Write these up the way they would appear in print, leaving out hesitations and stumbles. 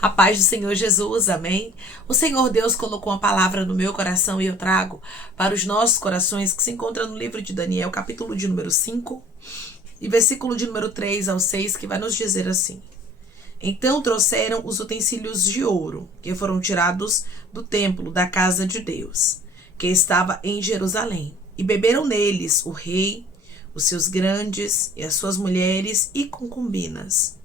A paz do Senhor Jesus, amém? O Senhor Deus colocou uma palavra no meu coração e eu trago para os nossos corações, que se encontra no livro de Daniel, capítulo de número 5, e versículo de número 3 ao 6, que vai nos dizer assim: Então trouxeram os utensílios de ouro, que foram tirados do templo da casa de Deus, que estava em Jerusalém, e beberam neles o rei, os seus grandes e as suas mulheres e concubinas.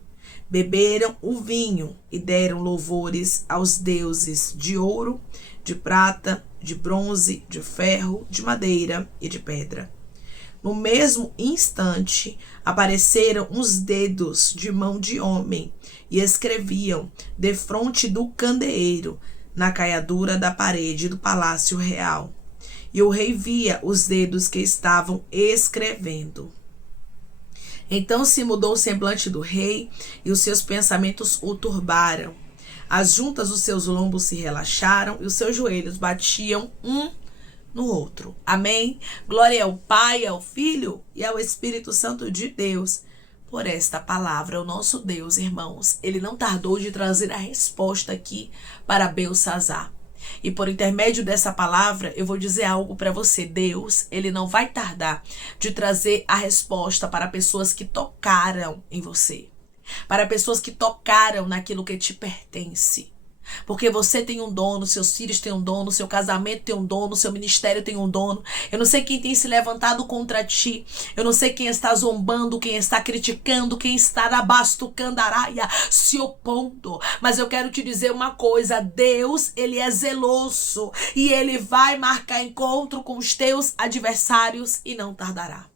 Beberam o vinho e deram louvores aos deuses de ouro, de prata, de bronze, de ferro, de madeira e de pedra. No mesmo instante, apareceram uns dedos de mão de homem e escreviam defronte do candeeiro, na caiadura da parede do palácio real. E o rei via os dedos que estavam escrevendo. Então se mudou o semblante do rei e os seus pensamentos o turbaram. As juntas dos seus lombos se relaxaram e os seus joelhos batiam um no outro. Amém? Glória ao Pai, ao Filho e ao Espírito Santo de Deus por esta palavra. O nosso Deus, irmãos, ele não tardou de trazer a resposta aqui para Beltsazar. E por intermédio dessa palavra, eu vou dizer algo para você. Deus, ele não vai tardar de trazer a resposta para pessoas que tocaram em você. Para pessoas que tocaram naquilo que te pertence. Porque você tem um dono, seus filhos têm um dono, seu casamento tem um dono, seu ministério tem um dono. Eu não sei quem tem se levantado contra ti. Eu não sei quem está zombando, quem está criticando, quem está na bastucandaraia se opondo. Mas eu quero te dizer uma coisa. Deus, ele é zeloso e ele vai marcar encontro com os teus adversários e não tardará.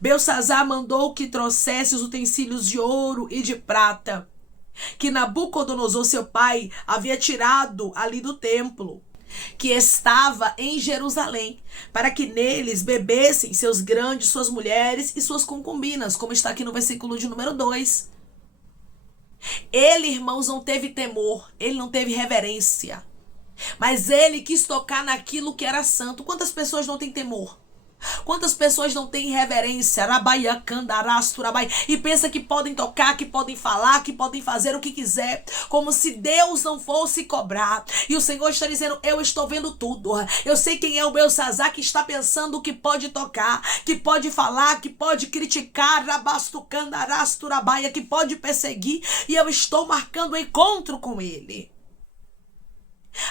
Beltsazar mandou que trouxesse os utensílios de ouro e de prata que Nabucodonosor, seu pai, havia tirado ali do templo, que estava em Jerusalém, para que neles bebessem seus grandes, suas mulheres e suas concubinas, como está aqui no versículo de número 2. Ele, irmãos, não teve temor, ele não teve reverência, mas ele quis tocar naquilo que era santo. Quantas pessoas não têm temor? Quantas pessoas não têm reverência e pensa que podem tocar, que podem falar, que podem fazer o que quiser, como se Deus não fosse cobrar. E o Senhor está dizendo: eu estou vendo tudo. Eu sei quem é o Beltsazar que está pensando que pode tocar, que pode falar, que pode criticar, que pode perseguir, e eu estou marcando um encontro com ele.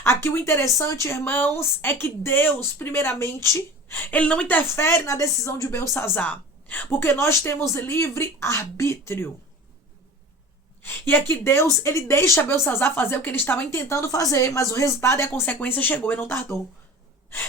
Aqui o interessante, irmãos, é que Deus, primeiramente, ele não interfere na decisão de Beltsazar, porque nós temos livre arbítrio. E aqui Deus, ele deixa Beltsazar fazer o que ele estava intentando fazer, mas o resultado e a consequência chegou e não tardou.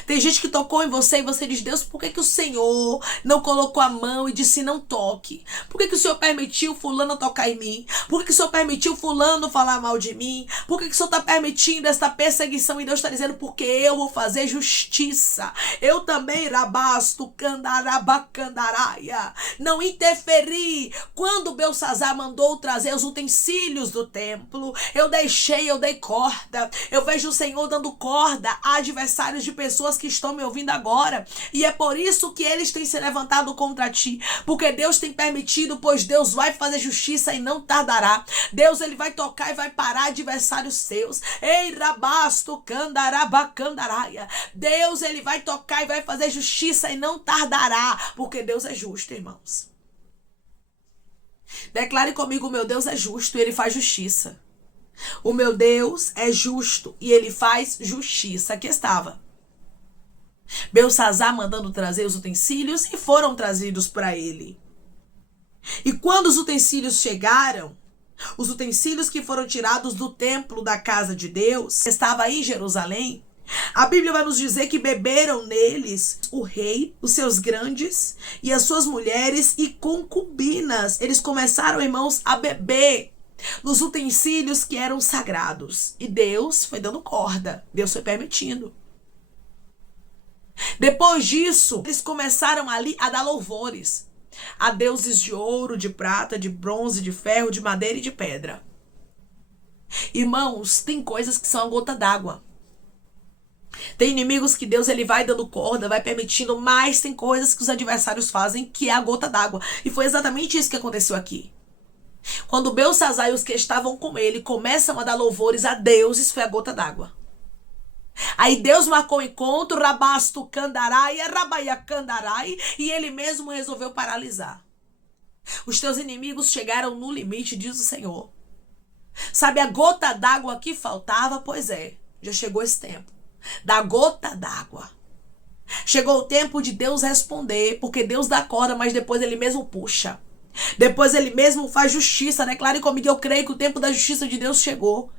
Tem gente que tocou em você e você diz: Deus, por que o Senhor não colocou a mão e disse não toque? Por que o Senhor permitiu fulano tocar em mim? Por que o Senhor permitiu fulano falar mal de mim? Por que o Senhor está permitindo esta perseguição? E Deus está dizendo: porque eu vou fazer justiça. Eu também, não interferi. Quando Beltsazar mandou trazer os utensílios do templo, eu dei corda. Eu vejo o Senhor dando corda a adversários de pessoas que estão me ouvindo agora, e é por isso que eles têm se levantado contra ti, porque Deus tem permitido, pois Deus vai fazer justiça e não tardará. Deus, ele vai tocar e vai parar adversários seus. Deus, ele vai tocar e vai fazer justiça e não tardará, porque Deus é justo, irmãos. Declare comigo: o meu Deus é justo e ele faz justiça. O meu Deus é justo e ele faz justiça. Aqui estava Beltsazar mandando trazer os utensílios e foram trazidos para ele. E quando os utensílios chegaram, os utensílios que foram tirados do templo da casa de Deus, que estava em Jerusalém, a Bíblia vai nos dizer que beberam neles o rei, os seus grandes e as suas mulheres e concubinas. Eles começaram, irmãos, a beber nos utensílios que eram sagrados. E Deus foi dando corda, Deus foi permitindo. Depois disso, eles começaram ali a dar louvores a deuses de ouro, de prata, de bronze, de ferro, de madeira e de pedra. Irmãos, tem coisas que são a gota d'água. Tem inimigos que Deus ele vai dando corda, vai permitindo, mas tem coisas que os adversários fazem que é a gota d'água. E foi exatamente isso que aconteceu aqui. Quando Belsazzar e os que estavam com ele começam a dar louvores a deuses, foi a gota d'água. Aí Deus marcou o encontro, Rabasto Candarai, Rabaia Candarai, e ele mesmo resolveu paralisar. Os teus inimigos chegaram no limite, diz o Senhor. Sabe a gota d'água que faltava? Pois é, já chegou esse tempo. Da gota d'água. Chegou o tempo de Deus responder, porque Deus dá corda, mas depois ele mesmo puxa. Depois ele mesmo faz justiça. Declare comigo, eu creio que o tempo da justiça de Deus chegou.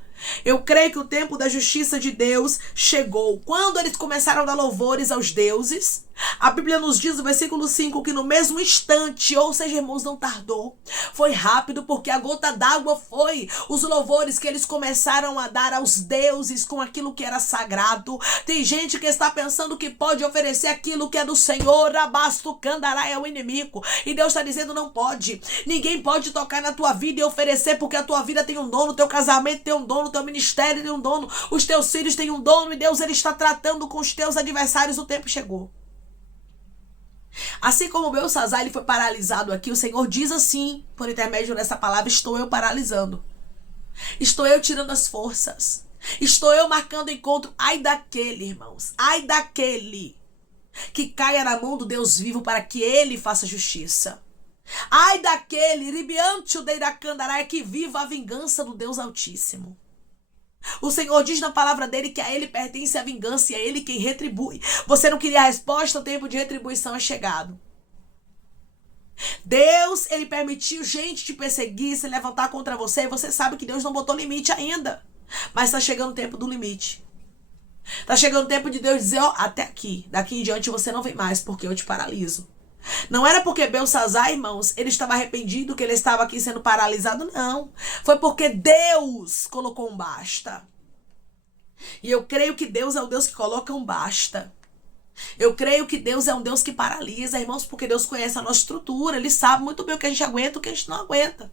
Eu creio que o tempo da justiça de Deus chegou. Quando eles começaram a dar louvores aos deuses, a Bíblia nos diz no versículo 5 que no mesmo instante, ou seja, irmãos, não tardou. Foi rápido, porque a gota d'água foi os louvores que eles começaram a dar aos deuses com aquilo que era sagrado. Tem gente que está pensando que pode oferecer aquilo que é do Senhor, Abasto Candará é o inimigo. E Deus está dizendo, não pode. Ninguém pode tocar na tua vida e oferecer, porque a tua vida tem um dono, teu casamento tem um dono, teu ministério tem um dono, os teus filhos têm um dono, e Deus ele está tratando com os teus adversários, o tempo chegou. Assim como Belsazzar ele foi paralisado aqui, o Senhor diz assim, por intermédio dessa palavra, estou eu paralisando. Estou eu tirando as forças. Estou eu marcando encontro. Ai daquele, irmãos. Ai daquele que caia na mão do Deus vivo para que ele faça justiça. Ai daquele, ribiante o deiracandará, que viva a vingança do Deus Altíssimo. O Senhor diz na palavra dele que a ele pertence a vingança e é ele quem retribui. Você não queria a resposta, o tempo de retribuição é chegado. Deus, ele permitiu gente te perseguir, se levantar contra você, e você sabe que Deus não botou limite ainda. Mas está chegando o tempo do limite. Está chegando o tempo de Deus dizer, ó, até aqui, daqui em diante você não vem mais, porque eu te paraliso. Não era porque Belsazzar, irmãos, ele estava arrependido que ele estava aqui sendo paralisado, não. Foi porque Deus colocou um basta. E eu creio que Deus é o Deus que coloca um basta. Eu creio que Deus é um Deus que paralisa, irmãos, porque Deus conhece a nossa estrutura. Ele sabe muito bem o que a gente aguenta e o que a gente não aguenta.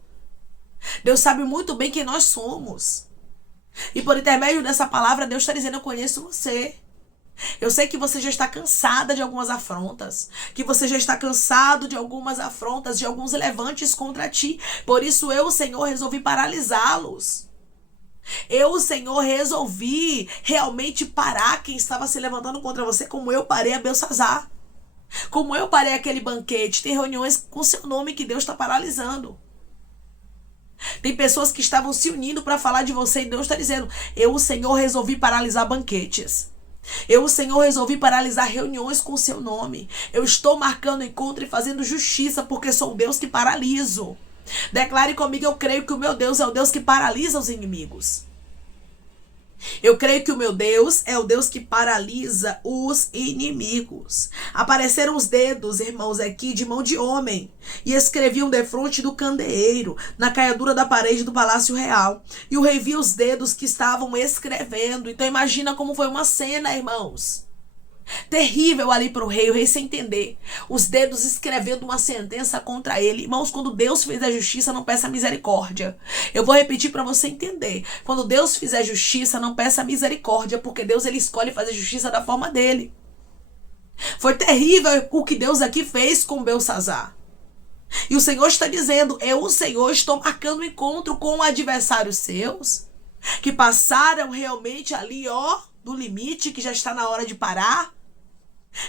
Deus sabe muito bem quem nós somos. E por intermédio dessa palavra, Deus está dizendo, eu conheço você. Eu sei que você já está cansada de algumas afrontas, que você já está cansado de algumas afrontas, de alguns levantes contra ti. Por isso eu, o Senhor, resolvi paralisá-los. Eu, o Senhor, resolvi realmente parar quem estava se levantando contra você, como eu parei a Belsazzar. Como eu parei aquele banquete. Tem reuniões com seu nome que Deus está paralisando. Tem pessoas que estavam se unindo para falar de você e Deus está dizendo, eu, o Senhor, resolvi paralisar banquetes. Eu, o Senhor, resolvi paralisar reuniões com o seu nome. Eu estou marcando encontro e fazendo justiça, porque sou o Deus que paraliso. Declare comigo, eu creio que o meu Deus é o Deus que paralisa os inimigos. Eu creio que o meu Deus é o Deus que paralisa os inimigos. Apareceram os dedos, irmãos, aqui de mão de homem, e escreviam defronte do candeeiro, na caiadura da parede do palácio real. E o rei viu os dedos que estavam escrevendo. Então imagina como foi uma cena, irmãos. Terrível ali para o rei sem entender. Os dedos escrevendo uma sentença contra ele. Irmãos, quando Deus fizer justiça, não peça misericórdia. Eu vou repetir para você entender. Quando Deus fizer justiça, não peça misericórdia, porque Deus ele escolhe fazer justiça da forma dele. Foi terrível o que Deus aqui fez com Belsazzar. E o Senhor está dizendo, eu, o Senhor, estou marcando encontro com adversários seus, que passaram realmente ali, ó, do limite, que já está na hora de parar.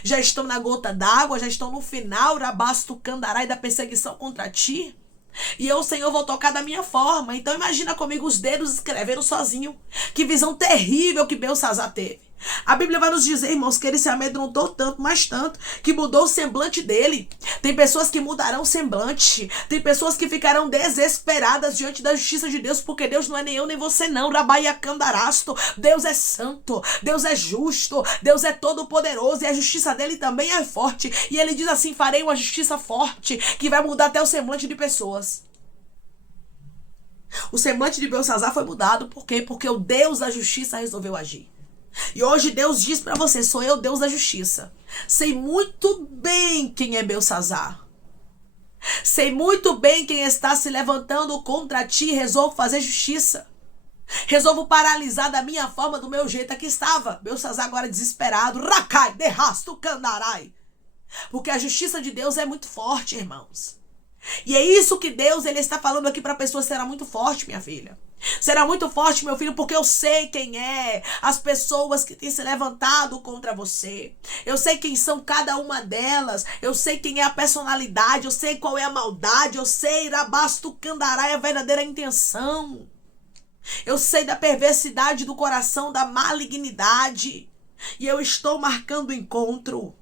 Já estão na gota d'água, já estão no final, Rabasto Candarai, da perseguição contra ti. E eu, Senhor, vou tocar da minha forma. Então imagina comigo os dedos escrevendo sozinho. Que visão terrível que Belsazzar teve. A Bíblia vai nos dizer, irmãos, que ele se amedrontou tanto, mas tanto, que mudou o semblante dele. Tem pessoas que mudarão o semblante. Tem pessoas que ficarão desesperadas diante da justiça de Deus, porque Deus não é nem eu nem você não. Rabaia Candarasto. Deus é santo, Deus é justo, Deus é todo poderoso e a justiça dele também é forte. E ele diz assim, farei uma justiça forte que vai mudar até o semblante de pessoas. O semblante de Belsazzar foi mudado, por quê? Porque o Deus da justiça resolveu agir. E hoje Deus diz para você, sou eu Deus da justiça. Sei muito bem quem é Belsazzar. Sei muito bem quem está se levantando contra ti. Resolvo fazer justiça. Resolvo paralisar da minha forma, do meu jeito. Aqui estava Belsazzar agora desesperado. Racai, derrasto, candarai. Porque a justiça de Deus é muito forte, irmãos. E é isso que Deus ele está falando aqui para a pessoa. Será muito forte, minha filha. Será muito forte, meu filho, porque eu sei quem é as pessoas que têm se levantado contra você. Eu sei quem são cada uma delas. Eu sei quem é a personalidade. Eu sei qual é a maldade. Eu sei, Rabasto Candarai, a verdadeira intenção. Eu sei da perversidade do coração, da malignidade. E eu estou marcando o encontro.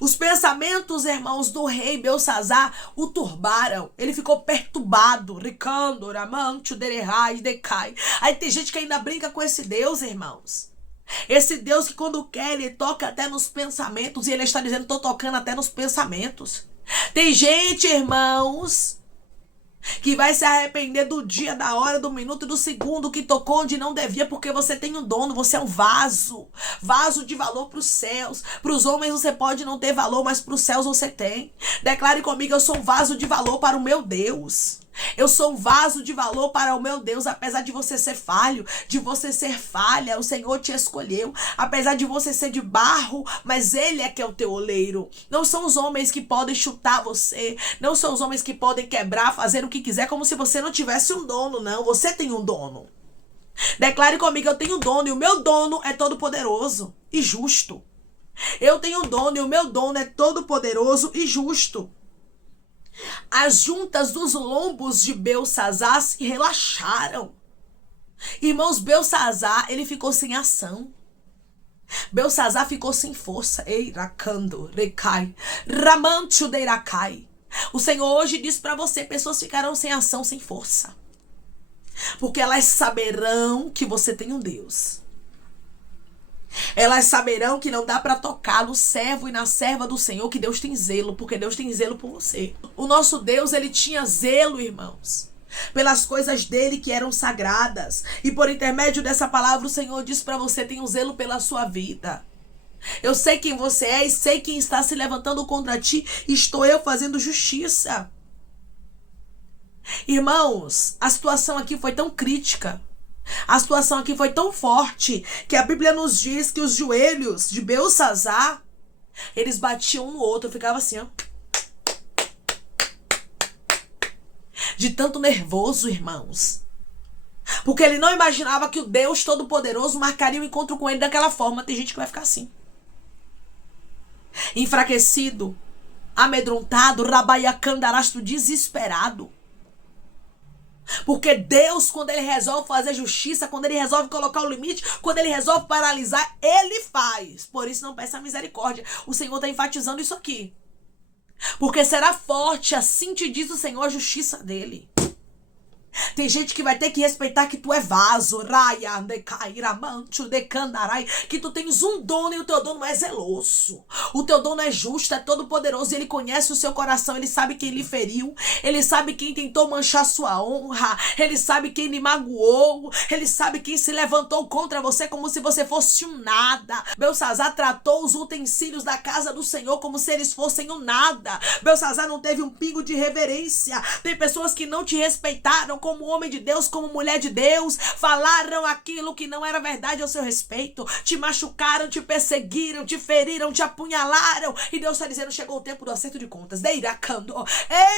Os pensamentos, irmãos, do rei Belsazar o turbaram. Ele ficou perturbado. Ricando, ramante, dererrai, decai. Aí tem gente que ainda brinca com esse Deus, irmãos. Esse Deus que quando quer, ele toca até nos pensamentos. E ele está dizendo, estou tocando até nos pensamentos. Tem gente, irmãos, que vai se arrepender do dia, da hora, do minuto e do segundo que tocou onde não devia, porque você tem um dono, você é um vaso de valor para os céus. Para os homens você pode não ter valor, mas para os céus você tem. Declare comigo, eu sou um vaso de valor para o meu Deus. Eu sou um vaso de valor para o meu Deus, apesar de você ser falho, de você ser falha, o Senhor te escolheu. Apesar de você ser de barro, mas Ele é que é o teu oleiro. Não são os homens que podem chutar você, não são os homens que podem quebrar, fazer o que quiser, como se você não tivesse um dono, não. Você tem um dono. Declare comigo, eu tenho um dono, e o meu dono é todo poderoso e justo. Eu tenho um dono, e o meu dono é todo poderoso e justo. As juntas dos lombos de Belsazar se relaxaram. Irmãos, Belsazar, ele ficou sem ação. Belsazar ficou sem força. Ei, racando, recai, ramantio deiracai. O Senhor hoje diz para você, pessoas ficarão sem ação, sem força. Porque elas saberão que você tem um Deus. Elas saberão que não dá para tocar no servo e na serva do Senhor, que Deus tem zelo, porque Deus tem zelo por você. O nosso Deus, ele tinha zelo, irmãos, pelas coisas dele que eram sagradas. E por intermédio dessa palavra, o Senhor diz para você, tem um zelo pela sua vida. Eu sei quem você é e sei quem está se levantando contra ti. Estou eu fazendo justiça. Irmãos, a situação aqui foi tão crítica. A situação aqui foi tão forte que a Bíblia nos diz que os joelhos de Belsazar, eles batiam um no outro, ficava assim, ó. De tanto nervoso, irmãos. Porque ele não imaginava que o Deus Todo-Poderoso marcaria um encontro com ele daquela forma. Tem gente que vai ficar assim. Enfraquecido, amedrontado, rabaiacandarasto, desesperado. Porque Deus, quando ele resolve fazer justiça, quando ele resolve colocar o limite, quando ele resolve paralisar, ele faz. Por isso não peça misericórdia. O Senhor está enfatizando isso aqui. Porque será forte, assim te diz o Senhor, a justiça dele. Tem gente que vai ter que respeitar que tu é vaso, que tu tens um dono e o teu dono é zeloso. O teu dono é justo, é todo poderoso, ele conhece o seu coração, ele sabe quem lhe feriu, ele sabe quem tentou manchar sua honra, ele sabe quem lhe magoou, ele sabe quem se levantou contra você como se você fosse um nada. Belsazar tratou os utensílios da casa do Senhor como se eles fossem um nada. Belsazar não teve um pingo de reverência. Tem pessoas que não te respeitaram como homem de Deus, como mulher de Deus, falaram aquilo que não era verdade ao seu respeito, te machucaram, te perseguiram, te feriram, te apunhalaram, e Deus está dizendo, chegou o tempo do acerto de contas, deiracando,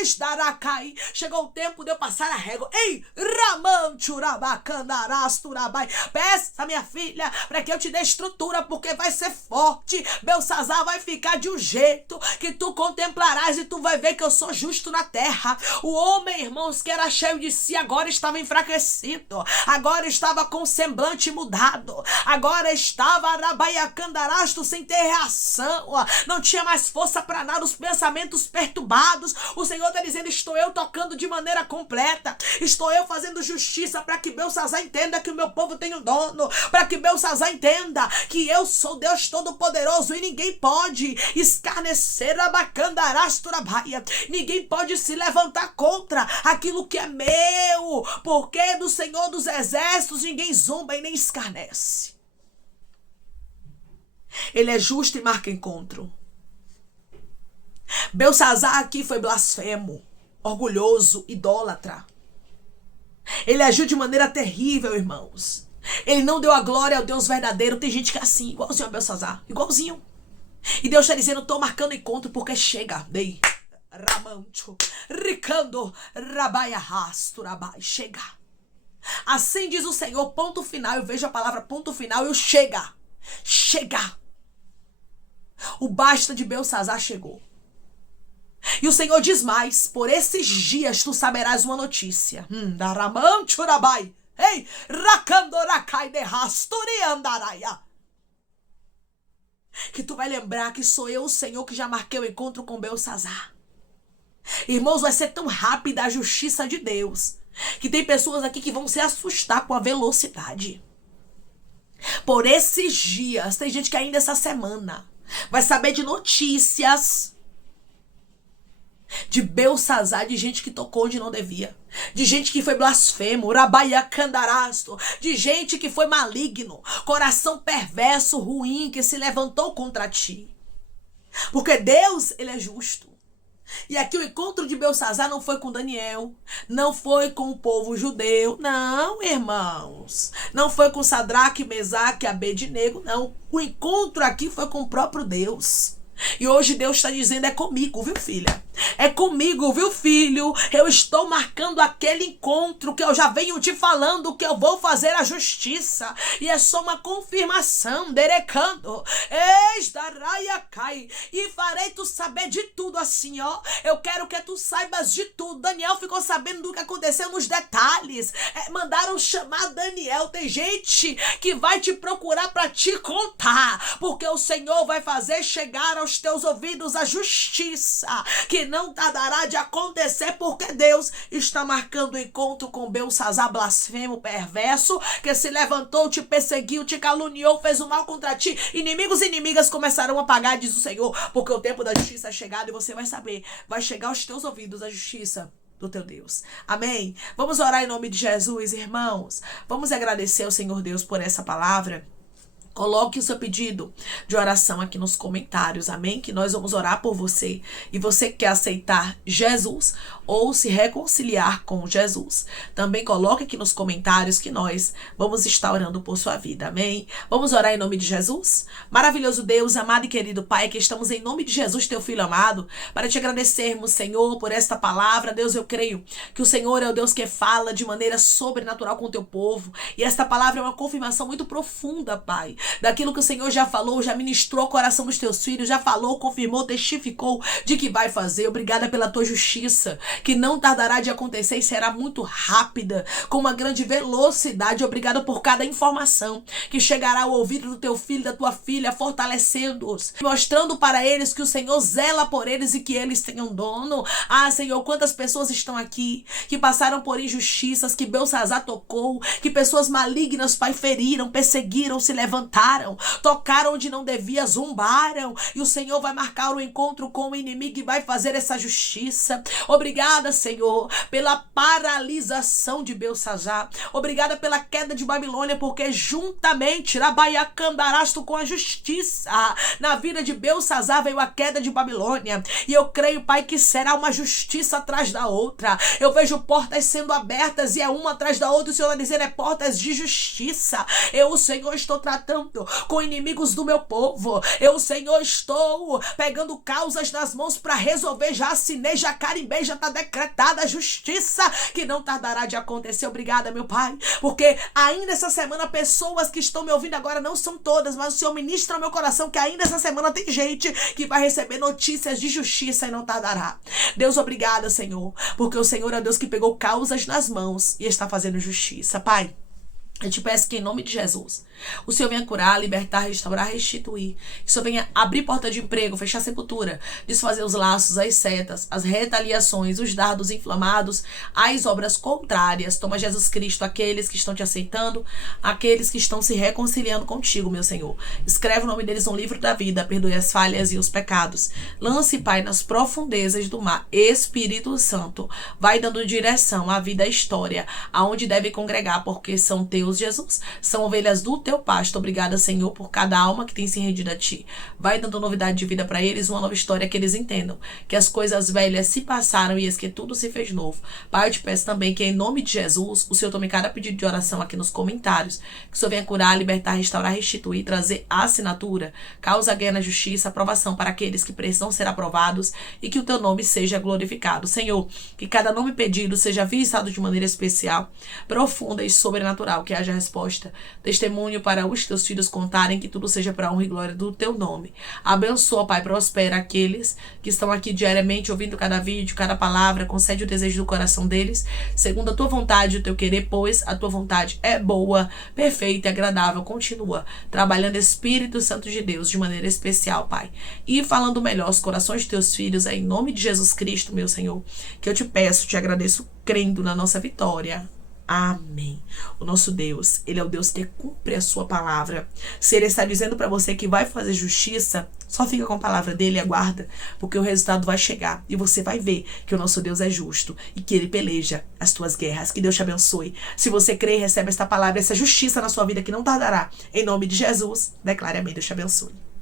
esdaracai, chegou o tempo de eu passar a régua, ei, ramanchurabacandarasturai, peça minha filha, para que eu te dê estrutura, porque vai ser forte. Belsazar vai ficar de um jeito que tu contemplarás e tu vai ver que eu sou justo na terra. O homem, irmãos, que era cheio de si, agora estava enfraquecido, agora estava com semblante mudado, agora estava arabaiacandarasto sem ter reação, não tinha mais força para nada, os pensamentos perturbados. O Senhor está dizendo, estou eu tocando de maneira completa, estou eu fazendo justiça para que Belsazar entenda que o meu povo tem um dono, para que Belsazar entenda que eu sou Deus Todo-Poderoso e ninguém pode escarnecer abacandarasturabaia, ninguém pode se levantar contra aquilo que é meu, porque do Senhor dos Exércitos ninguém zomba e nem escarnece. Ele é justo e marca encontro. Belsazar aqui foi blasfemo, orgulhoso, idólatra. Ele agiu de maneira terrível, irmãos. Ele não deu a glória ao Deus verdadeiro. Tem gente que é assim, igualzinho a Belsazar, igualzinho. E Deus está dizendo, estou marcando encontro porque chega. Dei. Ramancho, Ricando, Rabaia Rasto, Rabai, chega. Assim diz o Senhor, ponto final. Eu vejo a palavra ponto final, eu chega. Chega. O basta de Belsazzar chegou. E o Senhor diz mais, por esses dias tu saberás uma notícia. Daramancho, Rabai. Ei, Racandorakai de Rasturi Andaraia. Que tu vai lembrar que sou eu, o Senhor, que já marquei o encontro com Belsazzar. Irmãos, vai ser tão rápida a justiça de Deus, que tem pessoas aqui que vão se assustar com a velocidade. Por esses dias, tem gente que ainda essa semana vai saber de notícias de Belsazzar, de gente que tocou onde não devia, de gente que foi blasfemo, Rabaia Candarasto, de gente que foi maligno, coração perverso, ruim, que se levantou contra ti. Porque Deus, ele é justo. E aqui o encontro de Belsazzar não foi com Daniel, não foi com o povo judeu, não, irmãos. Não foi com Sadraque, Mesaque, Abednego, não. O encontro aqui foi com o próprio Deus. E hoje Deus está dizendo, é comigo, viu, filha? É comigo, viu, filho? Eu estou marcando aquele encontro que eu já venho te falando que eu vou fazer a justiça. E é só uma confirmação, derecando. Eis da raia cai. E farei tu saber de tudo assim, ó. Eu quero que tu saibas de tudo. Daniel ficou sabendo do que aconteceu nos detalhes. Mandaram chamar Daniel. Tem gente que vai te procurar para te contar. Porque o Senhor vai fazer chegar aos teus ouvidos a justiça, que não tardará de acontecer, porque Deus está marcando o encontro com Belsazzar, blasfemo, perverso, que se levantou, te perseguiu, te caluniou, fez o mal contra ti. Inimigos e inimigas começarão a pagar, diz o Senhor, porque o tempo da justiça é chegado e você vai saber, vai chegar aos teus ouvidos a justiça do teu Deus. Amém? Vamos orar em nome de Jesus, irmãos. Vamos agradecer ao Senhor Deus por essa palavra. Coloque o seu pedido de oração aqui nos comentários, amém? Que nós vamos orar por você. E você que quer aceitar Jesus ou se reconciliar com Jesus, também coloque aqui nos comentários que nós vamos estar orando por sua vida, amém? Vamos orar em nome de Jesus? Maravilhoso Deus, amado e querido Pai, que estamos em nome de Jesus, teu Filho amado, para te agradecermos, Senhor, por esta palavra. Deus, eu creio que o Senhor é o Deus que fala de maneira sobrenatural com o teu povo. E esta palavra é uma confirmação muito profunda, Pai, daquilo que o Senhor já falou, já ministrou o coração dos teus filhos, já falou, confirmou, testificou de que vai fazer. Obrigada pela tua justiça, que não tardará de acontecer e será muito rápida, com uma grande velocidade. Obrigada por cada informação que chegará ao ouvido do teu filho, da tua filha, fortalecendo-os, mostrando para eles que o Senhor zela por eles e que eles tenham dono. Ah, Senhor, quantas pessoas estão aqui que passaram por injustiças, que Belsazzar tocou, que pessoas malignas, Pai, feriram, perseguiram, se levantaram, tocaram onde não devia, zombaram, e o Senhor vai marcar o encontro com o inimigo e vai fazer essa justiça. Obrigada, Senhor, pela paralisação de Belsazzar. Obrigada pela queda de Babilônia, porque juntamente Rabaiacandarasto com a justiça na vida de Belsazzar veio a queda de Babilônia. E eu creio, Pai, que será uma justiça atrás da outra. Eu vejo portas sendo abertas e é uma atrás da outra. O Senhor vai dizer, é portas de justiça. Eu, o Senhor, estou tratando com inimigos do meu povo. Eu, Senhor, estou pegando causas nas mãos para resolver. Já assinei, já carimbei, já está decretada a justiça que não tardará de acontecer. Obrigada, meu Pai, porque ainda essa semana pessoas que estão me ouvindo agora, não são todas, mas o Senhor ministra ao meu coração que ainda essa semana tem gente que vai receber notícias de justiça e não tardará. Deus, obrigada, Senhor, porque o Senhor é Deus que pegou causas nas mãos e está fazendo justiça. Pai, eu te peço que em nome de Jesus, o Senhor venha curar, libertar, restaurar, restituir. Que o Senhor venha abrir porta de emprego, fechar sepultura, desfazer os laços, as setas, as retaliações, os dardos inflamados, as obras contrárias. Toma, Jesus Cristo, aqueles que estão te aceitando, aqueles que estão se reconciliando contigo, meu Senhor. Escreve o nome deles no livro da vida, perdoe as falhas e os pecados. Lance, Pai, nas profundezas do mar. Espírito Santo, vai dando direção à vida, à história, aonde deve congregar, porque são teus Deus, Jesus. São ovelhas do teu pasto. Obrigada, Senhor, por cada alma que tem se rendido a ti. Vai dando novidade de vida para eles, uma nova história que eles entendam. Que as coisas velhas se passaram e eis que tudo se fez novo. Pai, eu te peço também que em nome de Jesus, o Senhor tome cada pedido de oração aqui nos comentários. Que o Senhor venha curar, libertar, restaurar, restituir, trazer assinatura, causa ganha na justiça, aprovação para aqueles que precisam ser aprovados e que o teu nome seja glorificado. Senhor, que cada nome pedido seja visitado de maneira especial, profunda e sobrenatural, que haja resposta, testemunho para os teus filhos contarem, que tudo seja para a honra e glória do teu nome. Abençoa, Pai, prospera aqueles que estão aqui diariamente ouvindo cada vídeo, cada palavra, concede o desejo do coração deles, segundo a tua vontade e o teu querer, pois a tua vontade é boa, perfeita e agradável. Continua trabalhando, Espírito Santo de Deus, de maneira especial, Pai, e falando melhor os corações de teus filhos, em nome de Jesus Cristo, meu Senhor, que eu te peço, te agradeço, crendo na nossa vitória. Amém. O nosso Deus, Ele é o Deus que cumpre a sua palavra. Se Ele está dizendo para você que vai fazer justiça, só fica com a palavra dele e aguarda, porque o resultado vai chegar e você vai ver que o nosso Deus é justo e que Ele peleja as tuas guerras. Que Deus te abençoe. Se você crê e recebe esta palavra, essa justiça na sua vida que não tardará, em nome de Jesus, declare amém. Deus te abençoe.